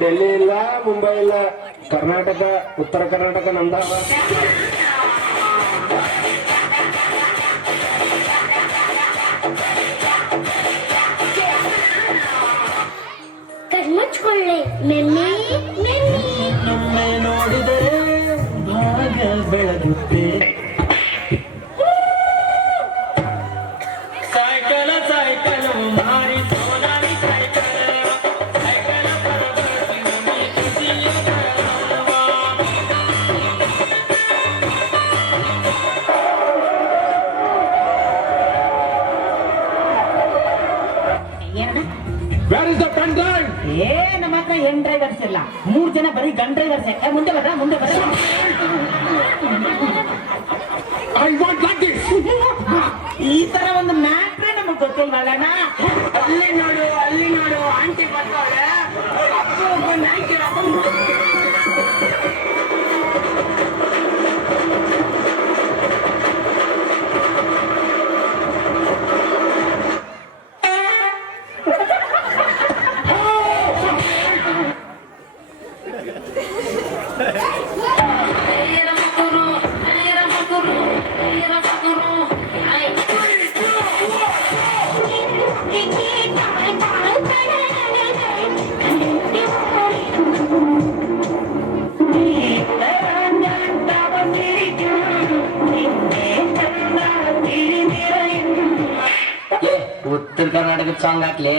ಡೆಲ್ಲಿ ಇಲ್ಲ, ಮುಂಬೈ ಇಲ್ಲ, ಕರ್ನಾಟಕ, ಉತ್ತರ ಕರ್ನಾಟಕ ನಮ್ದಾವ. ಕಣ್ಮುಚ್ಕೊಳ್ಳಿ ಮೆಮ್ಮಿ ಮೆಮ್ಮಿ. ನಮ್ಮೆ ನೋಡಿದರೆ ಭಾಗ ಬೆಳಗುತ್ತೆ. ಸೈಕಲ್ ಸೈಕಲ್ ಮಾರಿ ಸೋನಾರಿ ಸೈಕಲ್ ಸೈಕಲ್ ಪರವರ್ತಿ ನಮ್ಮೆ ಖುಷಿಯ ಬರಲ್ವಾ. Where is the pen drive? ನಮ್ಮ ಹತ್ರ ಹೆಣ್ ಡ್ರೈವರ್ಸ್ ಇಲ್ಲ, 3 ಜನ ಬರೀ ಗನ್ ಡ್ರೈವರ್ಸ್. ಮುಂದೆ ಬರ್ರ ಮುಂದೆ ಬರ್ರ. I want like this. ಈ ತರ ಒಂದು ಮ್ಯಾಟ್ರೇ ನಮಗ್ ಗೊತ್ತಿಲ್ವಲ್ಲ. ಅಲ್ಲಿ ನೋಡು ಆಂಟಿ ಬರ್ತಾಳೆ. ಉತ್ತರ ಕರ್ನಾಟಕದ ಸಾಂಗ್ ಹಾಕ್ಲಿ.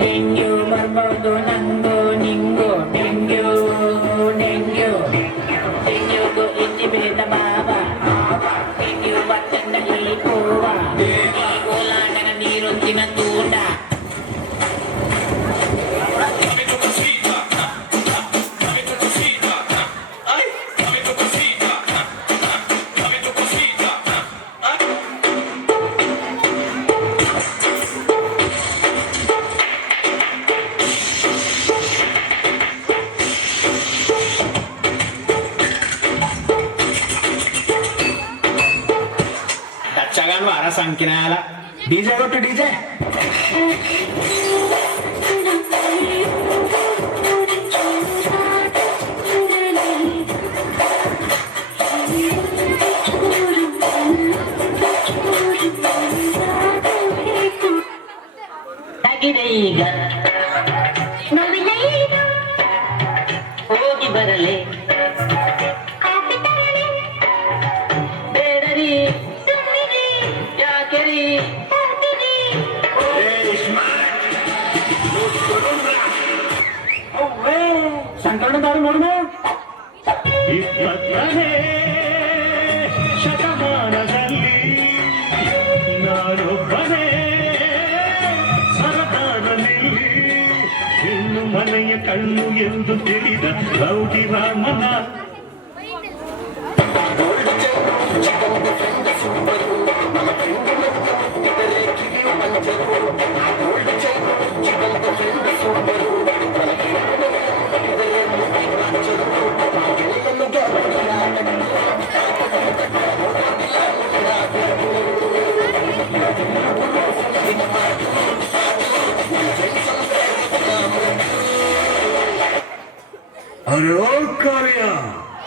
ಡೆಂಗ್ಯೂ ಬರ್ಬೋದು ನಂಗು ನಿಂಗು. ಡೆಂಗ್ಯೂ ಡೆಂಗ್ಯೂ ಡೆಂಗ್ಯೂಗೂ ಇಲ್ಲಿ ಭೇದ ಭಾವ. ಡೆಂಗ್ಯೂ ಬರ್ತಂದ ಈ ಪೂವ ಈ ಓಲಾಟನ ನೀರೊಂದಿನ ತೂಟ. Daccagan wara sangkinala. DJ go to DJ. ಹಾಗಿದೆ ಈಗ ನೋವಿಲ್ಲ ಈಗ ಹೋಗಿ ಬರಲೆ. ಬೇಡರಿ ಯಾಕೆರಿ ಸಂಕಲನದಾರು ನೋಡೋಣ. 20ನೇ ಶತಮಾನದಲ್ಲಿ ನಾನೊಬ್ಬನೇ ಸರದಾರನಲ್ಲಿ ಹೆಣ್ಣು ಮನೆಯ ಕಣ್ಣು ಎಂದು ತಿಳಿದ ರೌಡಿ ರಾಮನ. अरे ओ कारिया,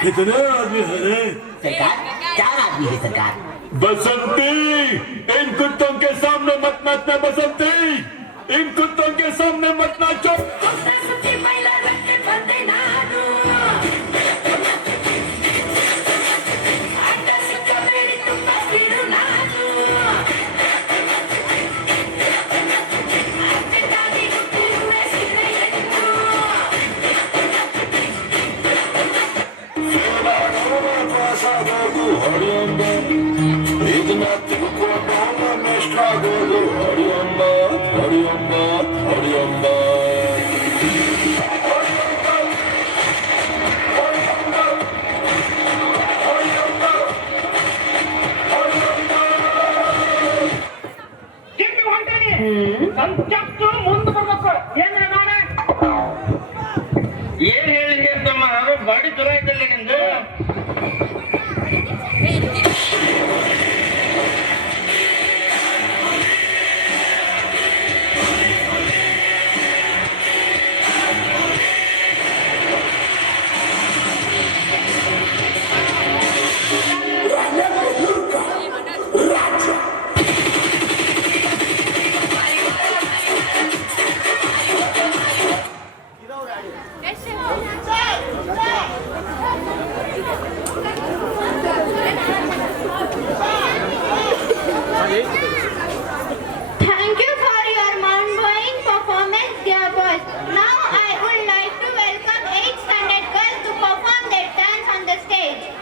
कितने आदमी है? सरकार 4 आदमी है सरकार. बसंती, इन कुत्तों के सामने मत नाचना. बसंती, इन कुत्तों के सामने मत नाचो. Hariamba, ಕಂಚಕ್ಕು